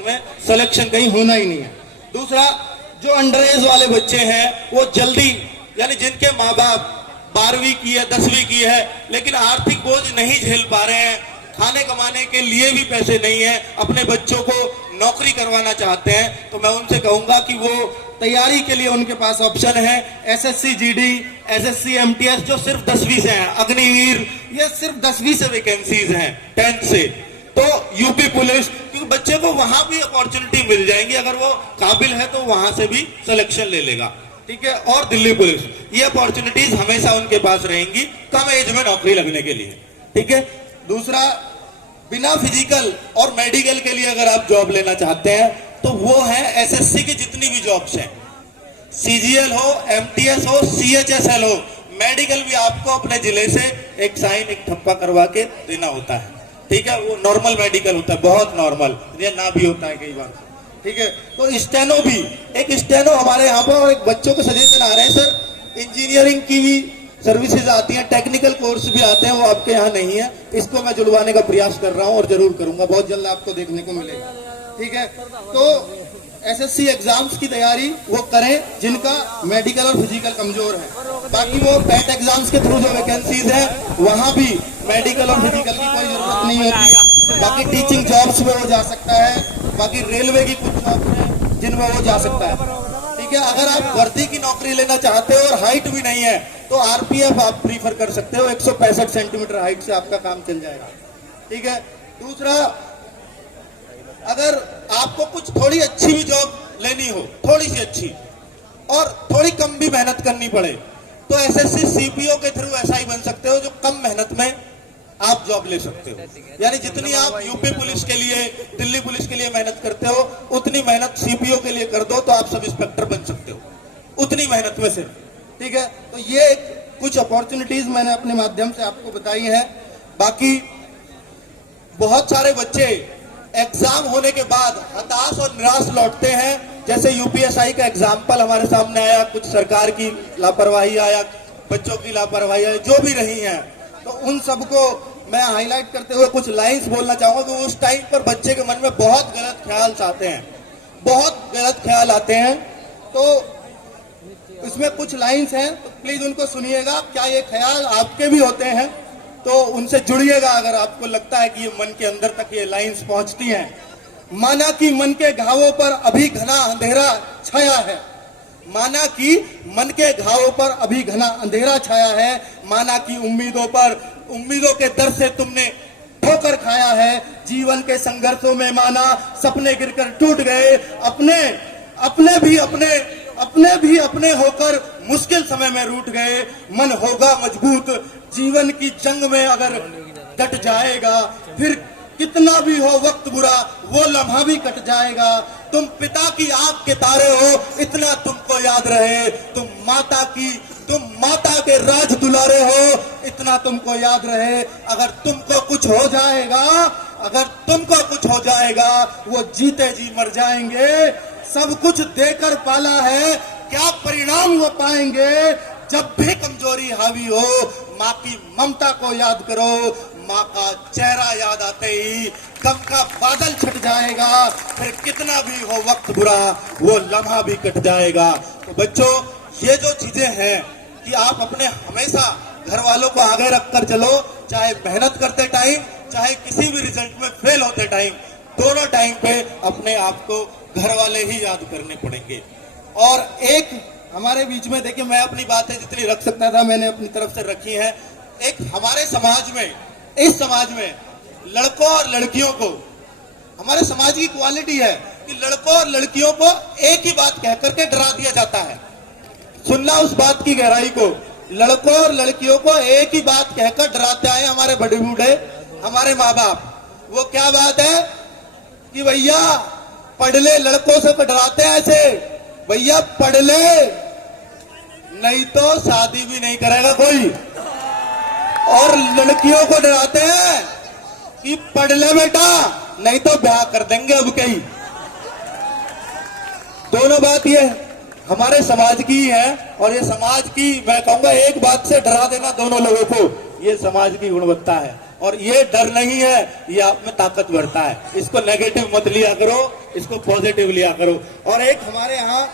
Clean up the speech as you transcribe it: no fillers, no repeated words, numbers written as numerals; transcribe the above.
में सिलेक्शन कहीं होना ही नहीं है। दूसरा, जो अंडर एज वाले बच्चे हैं वो जल्दी, यानी जिनके माँ बाप 12वीं की है 10वीं की है लेकिन आर्थिक बोझ नहीं झेल पा रहे हैं, खाने कमाने के लिए भी पैसे नहीं है, अपने बच्चों को नौकरी करवाना चाहते हैं, तो मैं उनसे कहूंगा कि वो तैयारी के लिए उनके पास ऑप्शन है एसएससी जीडी, एसएससी एमटीएस जो सिर्फ 10वीं से हैं, अग्निवीर ये सिर्फ 10वीं से वैकेंसीज हैं 10th से, तो यूपी पुलिस, क्योंकि बच्चे को वहां भी अपॉर्चुनिटी मिल जाएंगी, अगर वो काबिल है तो वहां से भी सिलेक्शन ले लेगा, ठीक है। और दिल्ली पुलिस, ये अपॉर्चुनिटीज हमेशा उनके पास रहेंगी कम एज में नौकरी लगने के लिए, ठीक है। दूसरा, बिना फिजिकल और मेडिकल के लिए अगर आप जॉब लेना चाहते हैं तो वो है एसएससी की जितनी भी जॉब्स हैं, सीजीएल हो, एमटीएस हो, सीएचएसएल हो, मेडिकल भी आपको अपने जिले से एक साइन एक ठप्पा करवा के देना होता है, ठीक है। वो नॉर्मल मेडिकल होता है, बहुत नॉर्मल, ये ना भी होता है कई बार, ठीक है। तो स्टेनो भी, एक स्टेनो हमारे यहाँ पर, और एक बच्चों के सजेशन आ रहे हैं सर, इंजीनियरिंग की भी सर्विसेज आती हैं, टेक्निकल कोर्स भी आते हैं, वो आपके यहाँ नहीं है, इसको मैं जुड़वाने का प्रयास कर रहा हूँ और जरूर करूंगा, बहुत जल्द आपको देखने को मिलेगा, ठीक है। तो एसएससी एग्जाम्स की तैयारी वो करें जिनका मेडिकल और फिजिकल कमजोर है, बाकी वो पैट एग्जाम्स के थ्रू जो वैकेंसीज है वहां भी मेडिकल और फिजिकल की कोई जरूरत नहीं होती, बाकी टीचिंग जॉब्स में वो जा सकता है, बाकी रेलवे की कुछ जॉब्स हैं जिनमें वो जा सकता है, ठीक है। अगर आप वर्दी की नौकरी लेना चाहते हो और हाइट भी नहीं है तो आरपीएफ आप प्रीफर कर सकते हो, 165 सेंटीमीटर हाइट से आपका काम चल जाएगा, ठीक है। दूसरा, अगर आपको कुछ थोड़ी अच्छी भी जॉब लेनी हो, थोड़ी सी अच्छी और थोड़ी कम भी मेहनत करनी पड़े, तो एसएससी सीपीओ के थ्रू ऐसा ही बन सकते हो जो कम मेहनत में आप जॉब ले सकते हो, यानी जितनी आप यूपी पुलिस के लिए, दिल्ली पुलिस के लिए मेहनत करते हो उतनी मेहनत सीपीओ के लिए कर दो तो आप सब इंस्पेक्टर बन सकते हो, उतनी मेहनत में सिर्फ, ठीक है। तो ये कुछ अपॉर्चुनिटीज मैंने अपने माध्यम से आपको बताई है। बाकी बहुत सारे बच्चे एग्जाम होने के बाद हताश और निराश लौटते हैं, जैसे यूपीएसआई का एग्जाम्पल हमारे सामने आया, कुछ सरकार की लापरवाही आया, बच्चों की लापरवाही आया, जो भी रही है, तो उन सबको मैं हाईलाइट करते हुए कुछ लाइंस बोलना चाहूंगा कि उस टाइम पर बच्चे के मन में बहुत गलत ख्याल आते हैं, बहुत गलत ख्याल आते हैं, तो इसमें कुछ लाइंस हैं, तो प्लीज उनको सुनिएगा, क्या ये ख्याल आपके भी होते हैं तो उनसे जुड़िएगा अगर आपको लगता है कि ये मन के अंदर तक ये लाइंस पहुंचती हैं। माना कि मन के घावों पर अभी घना अंधेरा छाया है, माना कि मन के घावों पर अभी घना अंधेरा छाया है, माना कि उम्मीदों के दर से तुमने ठोकर खाया है, जीवन के संघर्षों में माना सपने गिरकर टूट गए, अपने भी अपने होकर मुश्किल समय में रूठ गए, मन होगा मजबूत जीवन की जंग में अगर डट जाएगा, फिर कितना भी हो वक्त बुरा वो लम्हा भी कट जाएगा, तुम पिता की आंख के तारे हो इतना तुमको याद रहे, तुम माता के राज दुलारे हो इतना तुमको याद रहे, अगर तुमको कुछ हो जाएगा वो जीते जी मर जाएंगे, सब कुछ देकर पाला है क्या परिणाम वो पाएंगे, जब भी कमजोरी हावी हो माँ की ममता को याद करो, माँ का चेहरा याद आते ही गम का बादल छट जाएगा, फिर कितना भी हो वक्त बुरा वो लम्हा भी कट जाएगा। तो बच्चों, ये जो चीजें हैं कि आप अपने हमेशा घर वालों को आगे रखकर चलो, चाहे मेहनत करते टाइम, चाहे किसी भी रिजल्ट में फेल होते टाइम, दोनों टाइम पे अपने आप को घर वाले ही याद करने पड़ेंगे। और एक हमारे बीच में, देखिए मैं अपनी बातें जितनी रख सकता था मैंने अपनी तरफ से रखी है, एक हमारे समाज में, इस समाज में लड़कों और लड़कियों को, हमारे समाज की क्वालिटी है कि लड़कों और लड़कियों को एक ही बात कह करके डरा दिया जाता है, सुनना उस बात की गहराई को, लड़कों और लड़कियों को एक ही बात कहकर डराते आए हमारे बड़े बूढ़े, हमारे माँ बाप। वो क्या बात है कि भैया पढ़ ले, लड़कों से डराते हैं ऐसे, भैया पढ़ ले नहीं तो शादी भी नहीं करेगा कोई, और लड़कियों को डराते हैं कि पढ़ ले बेटा नहीं तो ब्याह कर देंगे अब कहीं। दोनों बात ये हमारे समाज की है, और ये समाज की मैं कहूंगा एक बात से डरा देना दोनों लोगों को, ये समाज की गुणवत्ता है। और ये डर नहीं है, ये आप में ताकत बढ़ता है। इसको नेगेटिव मत लिया करो, इसको पॉजिटिव लिया करो। और एक हमारे यहाँ